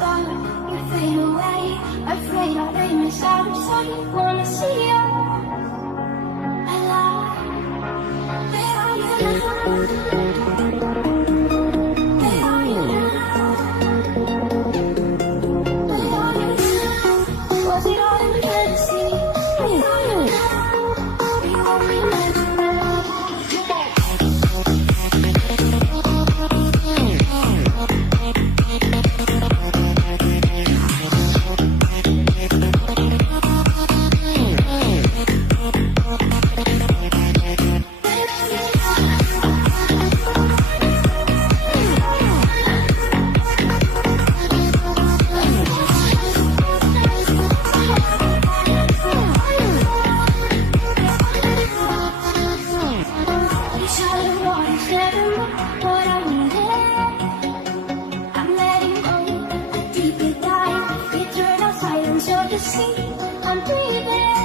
start, you fade away. Afraid our aim is out of sight. Wanna see you alive. Where are you now? Where are you now? Where are you now? Was it all in fantasy? Where are you now? You only meant to I'm breathing.